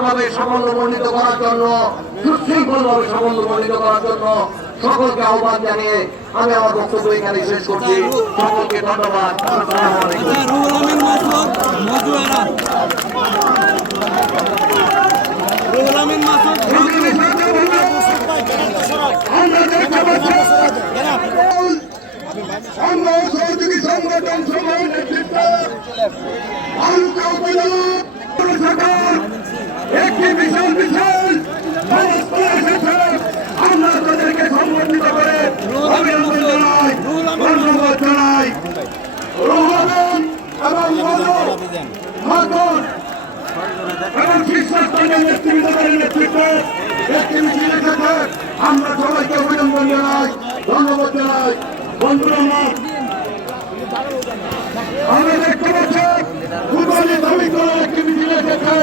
সুন্দরভাবে সাফল্যমণ্ডিত করার জন্য, সুশৃঙ্খলভাবে সাফল্যমণ্ডিত করার জন্য সকলকে আহ্বান জানিয়ে আমি আমার বক্তব্য এখানে শেষ করছি। সকলকে ধন্যবাদ। সহযোগী সংগঠন সভার নেতৃত্বে একটি বিশাল বিশাল আমরা তাদেরকে সংগঠিত করে অভিনন্দন জানাই, ধন্যবাদ জানাই। রোহন এবং এবং শীর্ষস্থানীয় নেতৃত্বের নেতৃত্বে একটি মিছিল এসেছে। আমরা সবাইকে অভিনন্দন জানাই, ধন্যবাদ জানাই। বন্ধুরা আমরা দেখতে পাচ্ছি ফুটবলের দাবি করে একটি মিছিল এসেছে।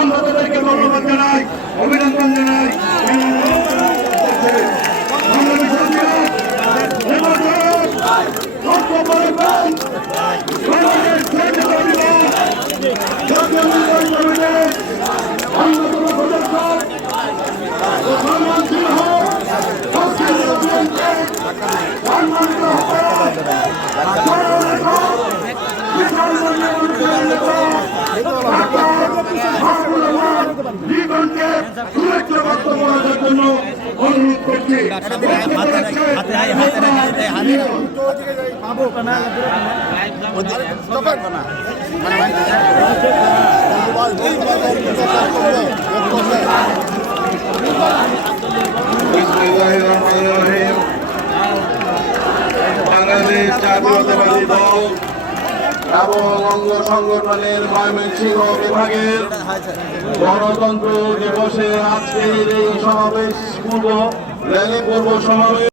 আমরা তাদেরকে ধন্যবাদ জানাই, অভিনন্দন জানাই। অনুরোধ করছি বাংলাদেশ জাতীয়তাবাদী দল এবং অঙ্গ সংগঠনের ময়মনসিংহ বিভাগের গণতন্ত্র দিবসের আজকের এই সমাবেশ পূর্ব র্যালি পূর্ব সমাবেশ